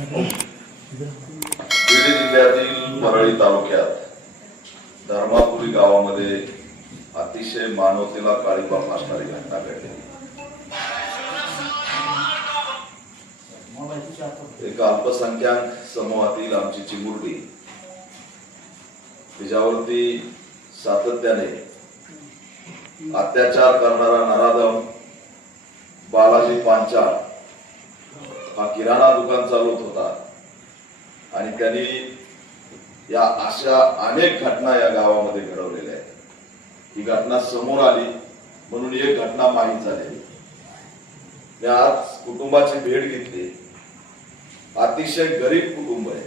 बीड जिल्ह्यातील परळी तालुक्यात धर्मापुरी गावामध्ये अतिशय मानवतेला काळीपा फासणारी घटना घडली। एक अल्पसंख्याक समूहातील आमची चिमुरडी तिच्यावरती सातत्याने अत्याचार करणारा नराधम बालाजी पांचाळ हा किराणा दुकान चालवत होता आणि त्यांनी या अशा अनेक घटना या गावामध्ये घडवलेल्या आहेत। ही घटना समोर आली म्हणून एक घटना माहीत झाली। मी आज कुटुंबाची भेट घेतली। अतिशय गरीब कुटुंब आहे,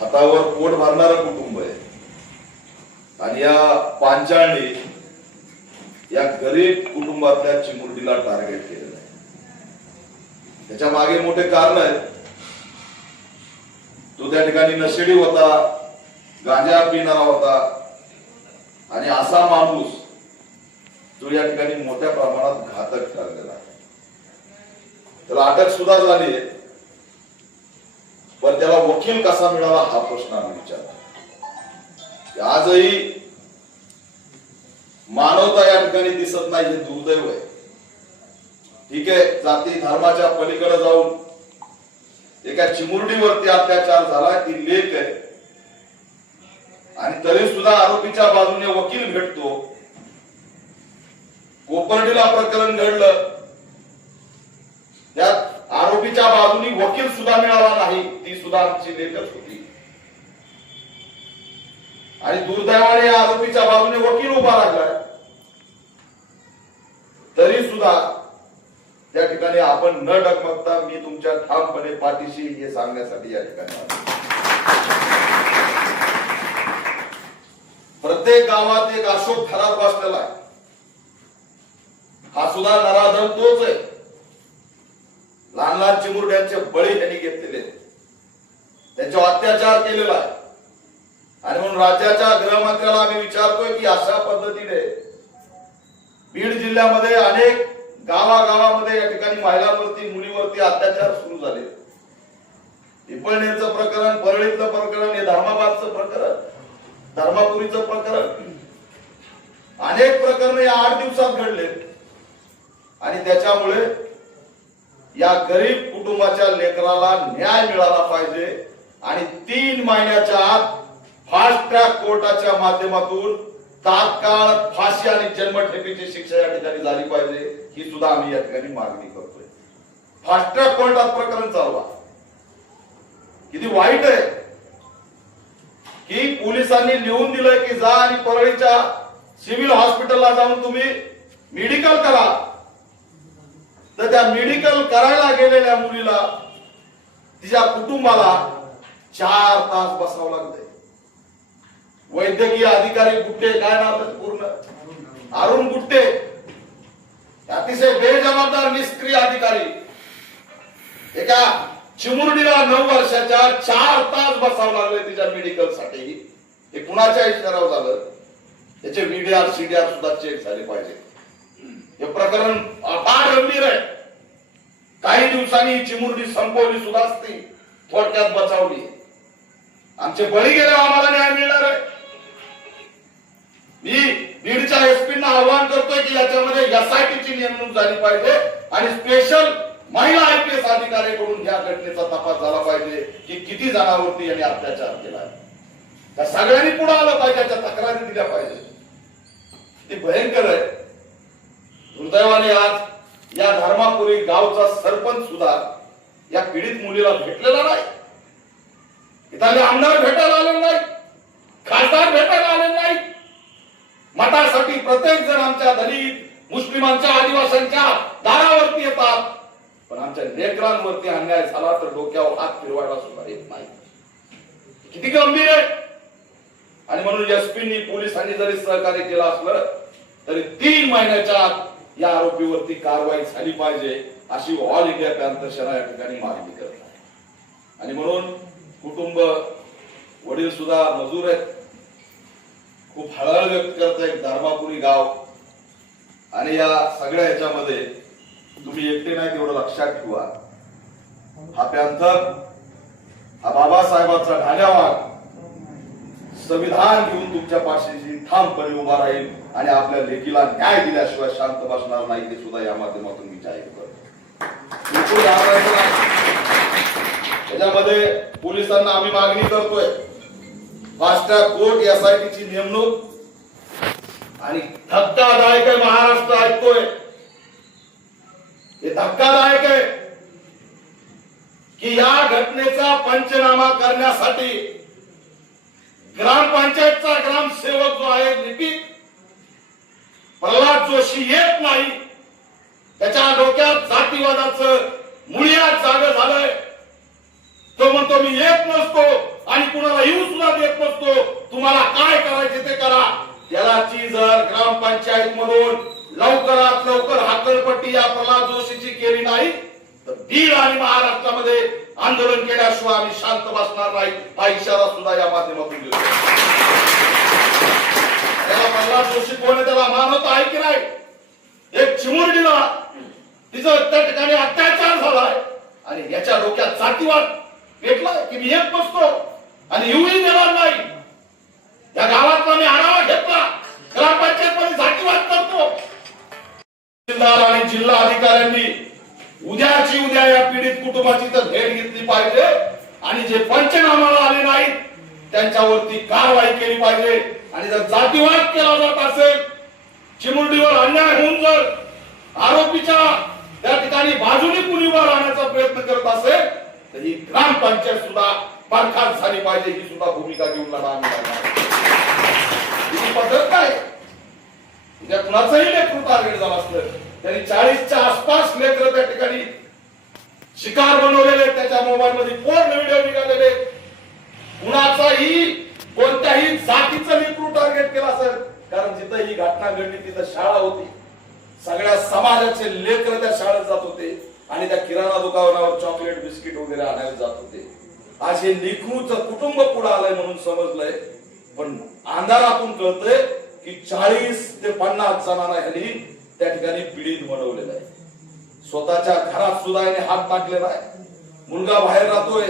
हातावर पोट भरणारं कुटुंब आहे आणि या पांचाळने या गरीब कुटुंबातल्या चिमुरडीला टार्गेट केलेलं आहे। त्याच्या मागे मोठे कारण आहेत। तो त्या ठिकाणी नशेडी होता, गांजा पिणारा होता आणि असा माणूस जो या ठिकाणी मोठ्या प्रमाणात घातक ठरलेला आहे। त्याला अटक सुद्धा झाली, पण त्याला वकील कसा मिळाला हा प्रश्न आम्ही विचारतो। आजही मानवता या ठिकाणी दिसत नाही, हे दुर्दैव आहे। ठीक आहे, जाती धर्माच्या पलीकडे जाऊन एका चिमुरडीवरती अत्याचार झाला, ती लेक आहे आणि तरी सुद्धा आरोपीच्या बाजूने वकील भेटतो। कोपर्डीला प्रकरण घडलं, त्यात आरोपीच्या बाजूने वकील सुद्धा मिळाला नाही, ती सुद्धा आमची लेखच होती आणि दुर्दैवाने या आरोपीच्या बाजूने वकील उभा राहिलाय, तरी सुद्धा त्या ठिकाणी आपण न डगमगता मी तुमच्या ठामपणे पाठीशी हे सांगण्यासाठी या ठिकाणी आलो। प्रत्येक गावात एक अशोक थरार बसलेला आहे, हा सुद्धा नराधम तोच आहे। लहान लहान चिमुरड्यांचे बळी त्यांनी घेतलेले, त्यांच्यावर अत्याचार केलेला आहे आणि म्हणून राज्याच्या गृहमंत्र्याला आम्ही विचारतोय की अशा पद्धतीने बीड जिल्ह्यामध्ये अनेक गावागावामध्ये या ठिकाणी महिलांवरती मुलीवरती अत्याचार सुरू झाले। पिंपळनेरचं प्रकरण, परळीतलं प्रकरण, हे धर्माबादचं प्रकरण, धर्मापुरीचं प्रकरण, अनेक प्रकरण या 8 दिवसात घडले आणि त्याच्यामुळे या गरीब कुटुंबाच्या लेकराला न्याय मिळाला पाहिजे आणि 3 महिन्याच्या आत फास्ट ट्रॅक कोर्टाच्या माध्यमातून तात्काळ फाशी आणि जन्मठेपेची शिक्षा या ठिकाणी झाली पाहिजे, ही सुद्धा आम्ही या ठिकाणी मागणी करतोय। फास्ट ट्रॅक कोर्टात प्रकरण चालवा। किती वाईट आहे की पोलिसांनी लिहून दिलंय की जा आणि परळीच्या सिव्हिल हॉस्पिटलला जाऊन तुम्ही मेडिकल करा, तर त्या मेडिकल करायला गेलेल्या मुलीला, तिच्या कुटुंबाला 4 तास बसावं लागतंय। वैद्यकीय अधिकारी गुट्टे, काय नाव आहे पूर्ण, अरुण गुट्टे, अतिशय बेजबाबदार निष्क्रिय अधिकारी, एका चिमुरडीला 9 वर्षाच्या 4 तास बसावं लागले तिच्या मेडिकल साठी। हे कुणाच्या इशारावर झालं? त्याचे व्हीडीआर सीडीआर सुद्धा चेक झाले पाहिजे। हे प्रकरण फार गंभीर आहे। काही दिवसांनी चिमुरडी संपवली सुद्धा असती, थोडक्यात बचावली। आमचे बळी गेल्यावर आम्हाला न्याय मिळणार आहे। मी बीडच्या एसपींना आवाहन करतोय की याच्यामध्ये एसआयटीची नेमणूक झाली पाहिजे आणि स्पेशल महिला आयपीएस अधिकाऱ्याकडून या घटनेचा तपास झाला पाहिजे की किती जणांवरती यांनी अत्याचार केला। त्या सगळ्यांनी पुढे आलं पाहिजे, त्याच्या तक्रारी दिल्या पाहिजे। ती भयंकर आहे। दुर्दैवाने आज या धर्मापुरी गावचा सरपंच सुद्धा या पीडित मुलीला भेटलेला नाही, इथले आमदार भेटायला आले नाही, खासदार भेटायला आले नाही। मतासाठी प्रत्येक जण आमच्या दलित, मुस्लिमांच्या, आदिवासींच्या दारावरती येतात, पण आमच्या लेकरांवरती अन्याय झाला तर डोक्यावर हात फिरवायला सुद्धा येत नाही। किती गंभीर आहे। आणि म्हणून एसपींनी, पोलिसांनी जरी सहकार्य केलं असलं तरी 3 महिन्याच्या आत या आरोपीवरती कारवाई झाली पाहिजे, अशी ऑल इंडिया पॅंथर सेना या ठिकाणी मागणी करत आहे। आणि म्हणून कुटुंब, वडील सुद्धा मजूर आहेत, खूप हळहळ व्यक्त करत आहे। धर्मापुरी गाव आणि या सगळ्या ह्याच्यामध्ये तुम्ही एकटे नाही, तेवढं लक्षात ठेवा हा पॅन्थर, हा बाबासाहेबांचा ढाल्यावाग संविधान घेऊन तुमच्या पाठीशी ठामपणे उभा राहील आणि आपल्या लेकीला न्याय दिल्याशिवाय शांत बसणार नाही हे सुद्धा या माध्यमातून मी जाहीर करतो. त्याच्यामध्ये पोलिसांना आम्ही मागणी करतोय, फास्ट ट्रॅक कोर्ट SIT ची नेमणूक. आणि धक्कादायक आहे, महाराष्ट्र ऐकतोय, हे धक्कादायक आहे की या घटनेचा पंचनामा करण्यासाठी ग्रामपंचायतचा ग्रामसेवक जो आहे लिपिक प्रल्हाद जोशी येत नाही. त्याच्या डोक्यात जातीवादाचं मुळीच जाग झालंय. तो म्हणतो मी येत नसतो आणि कुणाला येऊ सुद्धा देत नसतो, तुम्हाला काय करायचे ते करा. त्याची जर ग्रामपंचायत मधून लवकरात लवकर हाकलपट्टी या प्रल्हाद जोशीची केली नाही तर बीड आणि महाराष्ट्रामध्ये आंदोलन केल्याशिवाय आम्ही शांत बसणार नाही हा इशारा सुद्धा या माध्यमातून देतो. त्याला प्रल्हाद जोशी कोण आहे त्याला मानवत आहे की नाही? एक चिमुरडीला तिचं त्या ठिकाणी अत्याचार झालाय आणि याच्या डोक्यात जातीवाद पेटलाय की मी येत नसतो आणि येऊही देणार नाही. या गावातला मी आढावा घेतला, ग्रामपंचायत मध्ये जातीवाद करतो. आणि जिल्हा अधिकाऱ्यांनी उद्याची उद्या या पीडित कुटुंबाची तर भेट घेतली पाहिजे आणि जे पंचनामाला आले नाहीत त्यांच्यावरती कारवाई केली पाहिजे. आणि जर जातीवाद केला जात असेल, चिमुरडीवर अन्याय होऊन जर आरोपीच्या त्या ठिकाणी बाजूने कुणी उभा राहण्याचा प्रयत्न करत असेल तर ही ग्रामपंचायत सुद्धा बरखास्त झाली पाहिजे, ही सुद्धा भूमिका घेऊन लढा आम्ही करणार. ही पद्धत काय? उद्या कुणाचंही लेकरू टार्गेट झालं असलं तरी 40च्या आसपास लेकर त्या ठिकाणी शिकार बनवलेले, त्याच्या मोबाईल मध्ये पूर्ण व्हिडिओ निघालेले. कुणाचाही कोणत्याही जातीचं लेकरू टार्गेट केला असेल, कारण जिथं ही घटना घडली तिथं शाळा होती, सगळ्या समाजाचे लेकर त्या शाळेत जात होते आणि त्या किराणा दुकानावर चॉकलेट बिस्किट वगैरे आणायला जात होते. आज हे लेकरूचं कुटुंब पुढे आलंय म्हणून समजलंय, पण अंधारातून कळतंय की 40 ते 50 जणांना ह्यांनी त्या ठिकाणी पीडित बनवलेलं आहे. स्वतःच्या घरात सुद्धा याने हात टाकलेला आहे. मुलगा बाहेर राहतोय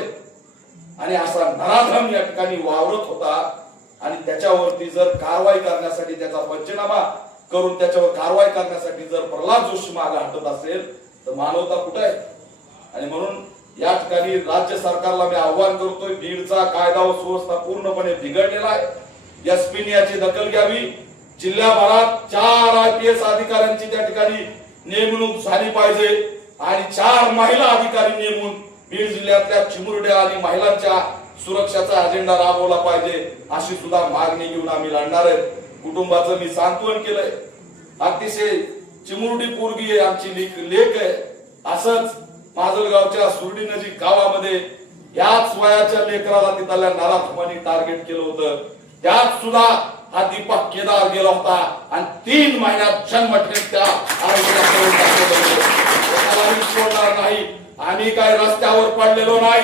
आणि असा नराधम या ठिकाणी वावरत होता आणि त्याच्यावरती जर कारवाई करण्यासाठी, त्याचा पंचनामा करून त्याच्यावर कारवाई करण्यासाठी जर प्रल्हाद जोशी मागे हटत असेल तर मानवता कुठे आहे? आणि म्हणून या ठिकाणी राज्य सरकारला मी आव्हान करतोय, बीडचा कायदा व सुव्यवस्था पूर्णपणे बिघडलेला आहे. एसपीने याची दखल घ्यावी. जिल्ह्याभरात 4 IPS अधिकाऱ्यांची त्या ठिकाणी नेमणूक झाली पाहिजे आणि 4 महिला अधिकारी नेमून बीड जिल्ह्यातल्या चिमुरड्या आणि महिलांच्या सुरक्षेचा अजेंडा राबवला पाहिजे, अशी सुद्धा मागणी घेऊन आम्ही लढणार आहे. कुटुंबाचं मी सांत्वन केलंय. अतिशय चिमुरडी पोरगी आहे, आमची लेक आहे. असंच माजलगावच्या सुरडी नजीक गावामध्ये याच वयाच्या लेकराला तिथल्या नराधमांनी टार्गेट केलं होतं. त्यात सुद्धा हा दीपक केदार गेला होता आणि 3 महिन्यात जन्मठेप त्या सोडणार नाही. आम्ही काय रस्त्यावर पडलेलो नाही.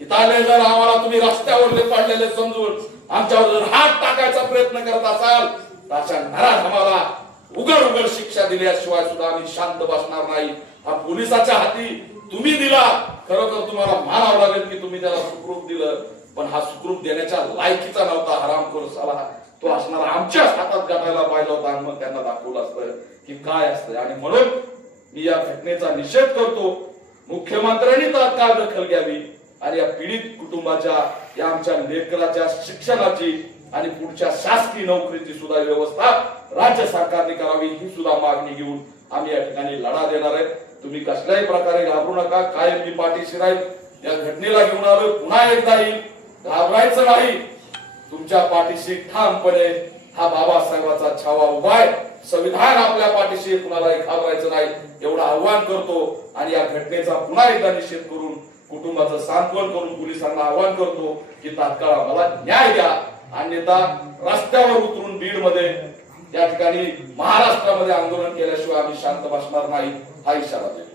इथले जर आम्हाला तुम्ही रस्त्यावर पडलेले समजून आमच्यावर जर हात टाकायचा प्रयत्न करत असाल तर अशा नराधमाला उघड शिक्षा दिल्याशिवाय सुद्धा आम्ही शांत बसणार नाही. हा पोलिसाच्या हाती तुम्ही दिला, खरोखर तुम्हाला मानावं लागेल की तुम्ही त्याला सुखरूप दिलं, पण हा सुखरूप देण्याच्या लायकीचा नव्हता. हरामखोर साला तो असणार आमच्याच हातात गाठायला पाहिजे होता आणि मग त्यांना दाखवलं असतं की काय असतं. आणि म्हणून मी या घटनेचा निषेध करतो. मुख्यमंत्र्यांनी तात्काळ दखल घ्यावी आणि या पीडित कुटुंबाच्या, या आमच्या लेकराच्या शिक्षणाची आणि पुढच्या शासकीय नोकरीची सुद्धा व्यवस्था राज्य सरकारने करावी, ही सुद्धा मागणी घेऊन आम्ही या ठिकाणी लढा देणार आहे. तुम्ही कसल्याही प्रकारे घाबरू नका. कायम मी पाठीशी राहील. या घटनेला घेऊन आलो, पुन्हा एकदा येईल. घाबरायचं नाही. तुमच्या पाठीशी ठामपणे हा बाबासाहेबाचा छावा उभा आहे. संविधान आपल्या पाठीशी, कुणालाही घाबरायचं नाही एवढं आव्हान करतो. आणि या घटनेचा पुन्हा एकदा निषेध करून, कुटुंबाचं सांत्वन करून पोलिसांना आव्हान करतो की तात्काळ आम्हाला न्याय द्या, अन्यथा रस्त्यावर उतरून बीड मध्ये या ठिकाणी महाराष्ट्रामध्ये आंदोलन केल्याशिवाय आम्ही शांत बसणार नाही, हा इशारा देतो.